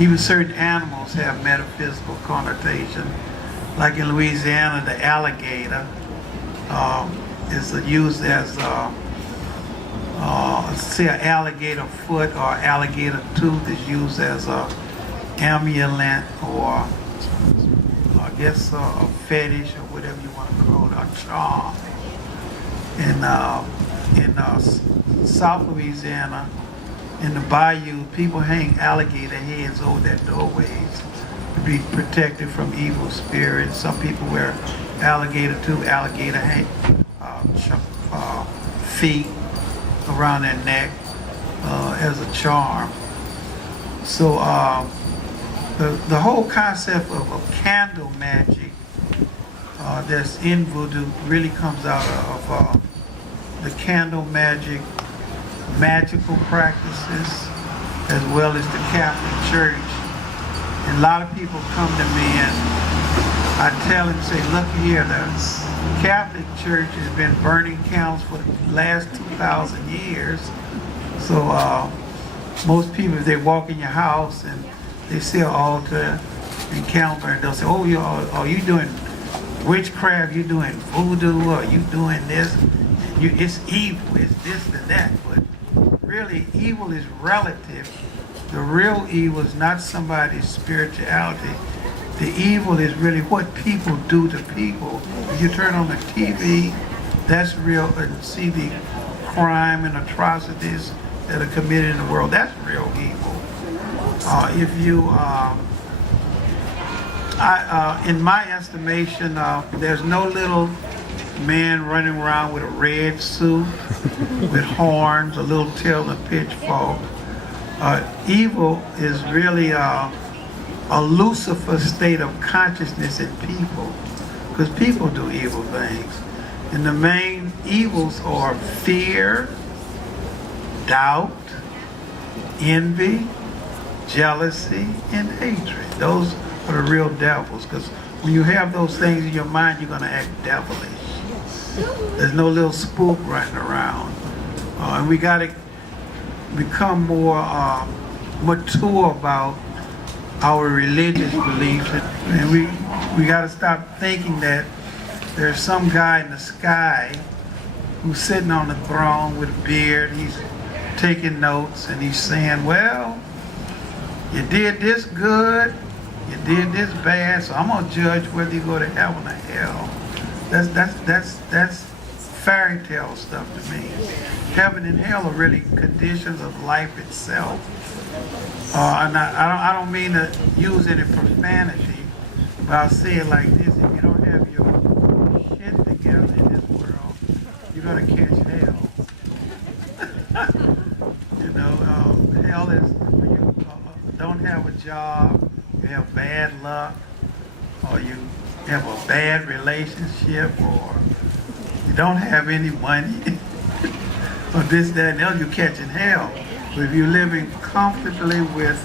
Even certain animals have metaphysical connotation. Like in Louisiana, the alligator is used as, say, an alligator foot or alligator tooth is used as a amulet or I guess a fetish or whatever you want to call it, a charm. In South Louisiana, in the bayou, people hang alligator heads over their doorways to be protected from evil spirits. Some people wear alligator feet around their neck as a charm. So the whole concept of candle magic that's in voodoo really comes out of the candle magical practices, as well as the Catholic Church. And a lot of people come to me and I tell them, say, look here, the Catholic Church has been burning candles for the last 2,000 years. So most people, if they walk in your house and they see an altar and candle burn, they'll say, oh, are you doing witchcraft? You doing voodoo? Or you doing this? It's evil, it's this and that. But really, evil is relative. The real evil is not somebody's spirituality. The evil is really what people do to people. If you turn on the TV, that's real, and see the crime and atrocities that are committed in the world, that's real evil. In my estimation, there's no little man running around with a red suit, with horns, a little tail and pitchfork. Evil is really a Lucifer state of consciousness in people, because people do evil things. And the main evils are fear, doubt, envy, jealousy, and hatred. Those are the real devils, because when you have those things in your mind, you're going to act devilish. There's no little spook running around. And we got to become more mature about our religious beliefs. And we got to stop thinking that there's some guy in the sky who's sitting on the throne with a beard. He's taking notes and he's saying, well, you did this good, you did this bad, so I'm going to judge whether you go to heaven or hell. That's fairy tale stuff to me. Heaven and hell are really conditions of life itself. And I don't mean to use any profanity, but I'll say it like this: if you don't have your shit together in this world, you're gonna catch hell. Hell is when you don't have a job, you have bad luck, or you have a bad relationship, or you don't have any money, or this, that, and the other, you're catching hell. But if you're living comfortably with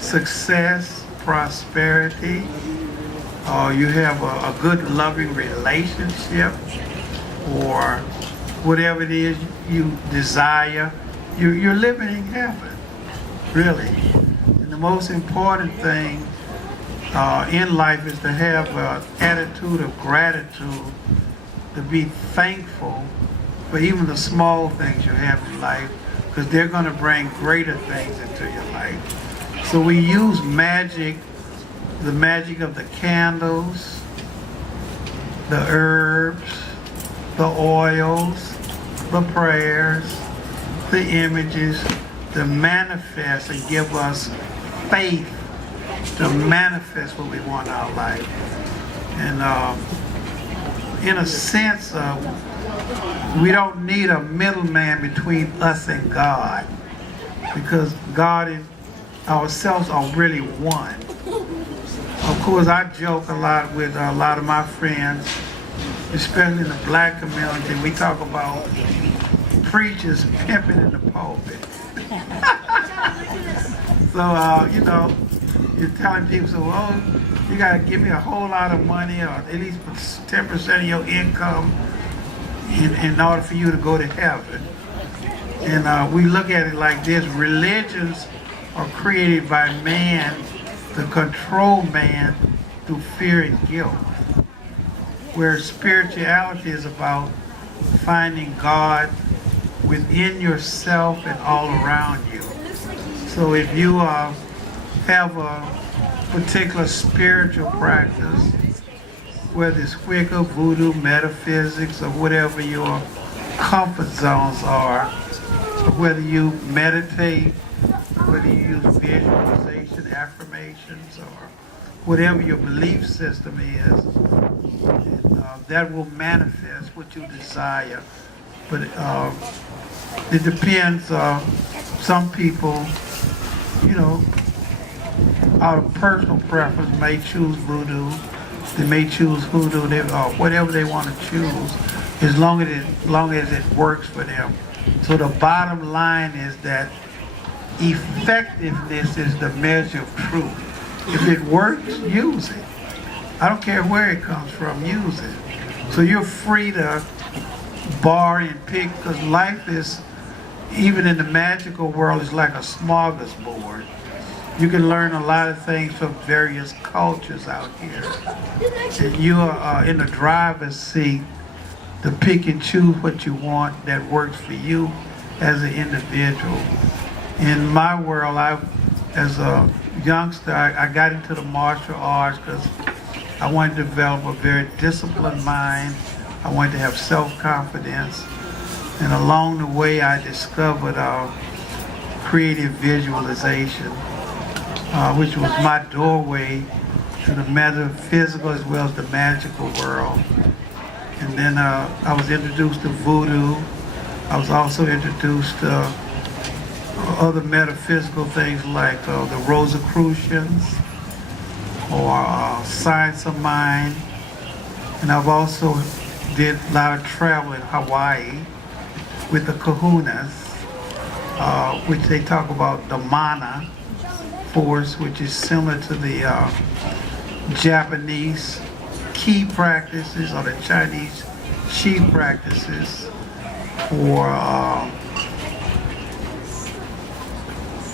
success, prosperity, or you have a good, loving relationship, or whatever it is you desire, you're living in heaven, really. And the most important thing in life is to have an attitude of gratitude, to be thankful for even the small things you have in life, because they're going to bring greater things into your life. So we use magic, the magic of the candles, the herbs, the oils, the prayers, the images, to manifest and give us faith to manifest what we want in our life. And in a sense, we don't need a middleman between us and God, because God and ourselves are really one. Of course, I joke a lot with a lot of my friends, especially in the black community. We talk about preachers pimping in the pulpit. So, you're telling people, so, you got to give me a whole lot of money, or at least 10% of your income in order for you to go to heaven. And we look at it like this: religions are created by man to control man through fear and guilt. Where spirituality is about finding God within yourself and all around you. So if you have a particular spiritual practice, whether it's Wicca, Voodoo, metaphysics, or whatever your comfort zones are, or whether you meditate, whether you use visualization, affirmations, or whatever your belief system is, that will manifest what you desire. But it depends. Some people, out of personal preference, may choose voodoo. They may choose hoodoo, or whatever they want to choose, as long as it works for them. So the bottom line is that effectiveness is the measure of truth. If it works, use it. I don't care where it comes from, use it. So you're free to borrow and pick, because life is, even in the magical world, is like a smorgasbord. You can learn a lot of things from various cultures out here. And you are in the driver's seat to pick and choose what you want that works for you as an individual. In my world, as a youngster, I got into the martial arts because I wanted to develop a very disciplined mind. I wanted to have self-confidence. And along the way, I discovered creative visualization, which was my doorway to the metaphysical as well as the magical world. And then I was introduced to voodoo. I was also introduced to other metaphysical things like the Rosicrucians or science of mind. And I've also did a lot of travel in Hawaii with the kahunas, which they talk about the mana force, which is similar to the Japanese ki practices or the Chinese chi practices, or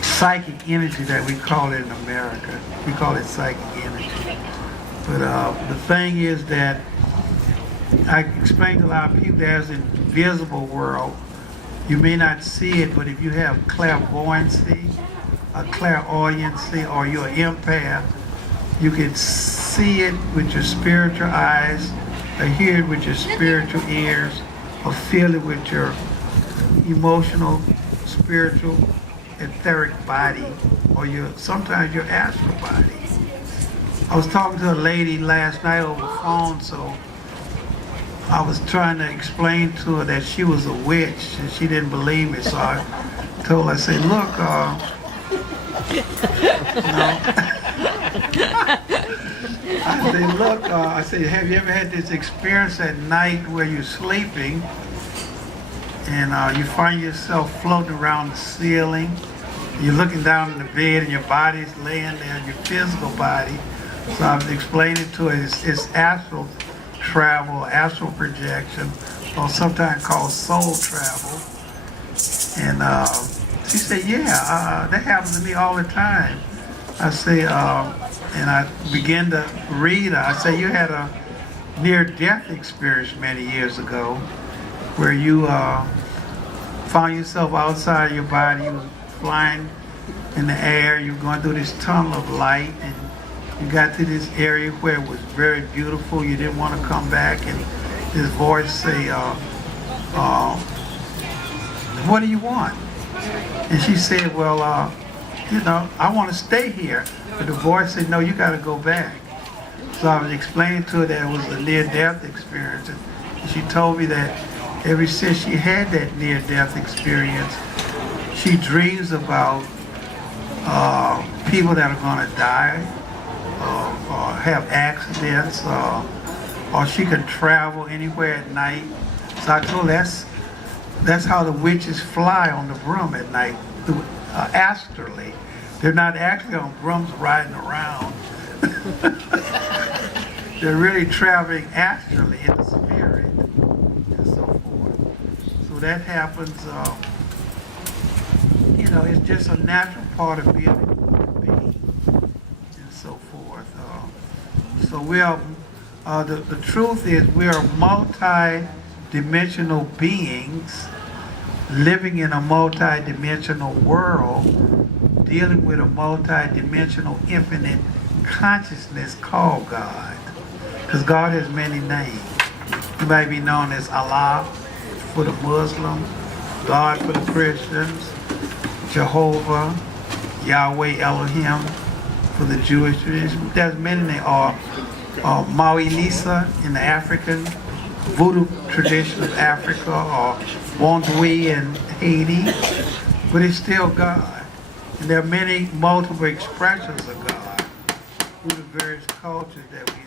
psychic energy that we call it in America. We call it psychic energy. But the thing is that I explained to a lot of people there's an invisible world. You may not see it, but if you have clairvoyancy, a clairaudiency, or you're an empath, you can see it with your spiritual eyes, or hear it with your spiritual ears, or feel it with your emotional, spiritual, etheric body, or sometimes your astral body. I was talking to a lady last night over the phone, so I was trying to explain to her that she was a witch, and she didn't believe me. So I told her, I said, look, I said, look, I said, have you ever had this experience at night where you're sleeping and you find yourself floating around the ceiling? You're looking down in the bed and your body's laying there, your physical body. So I was explaining to her, it's astral travel, astral projection, or sometimes called soul travel. And she said, yeah, that happens to me all the time. I say, and I began to read her. I say, you had a near-death experience many years ago where you found yourself outside your body. You was flying in the air. You were going through this tunnel of light, and you got to this area where it was very beautiful. You didn't want to come back, and this voice say, what do you want? And she said, well, I want to stay here. But the voice said, no, you got to go back. So I was explaining to her that it was a near-death experience. And she told me that ever since she had that near-death experience, she dreams about people that are going to die, or have accidents, or she can travel anywhere at night. So I told her that's how the witches fly on the broom at night, astrally. They're not actually on brooms riding around. They're really traveling astrally in the spirit and so forth. So that happens, it's just a natural part of being a human being and so forth. So we are, the truth is we are multi-dimensional beings living in a multi-dimensional world, dealing with a multi-dimensional infinite consciousness called God. Because God has many names. He might be known as Allah for the Muslim, God for the Christians, Jehovah, Yahweh Elohim for the Jewish tradition. There's many names. Or Maui Nisa in the African Voodoo tradition of Africa, or Wandui in Haiti, but it's still God. And there are many multiple expressions of God through the various cultures that we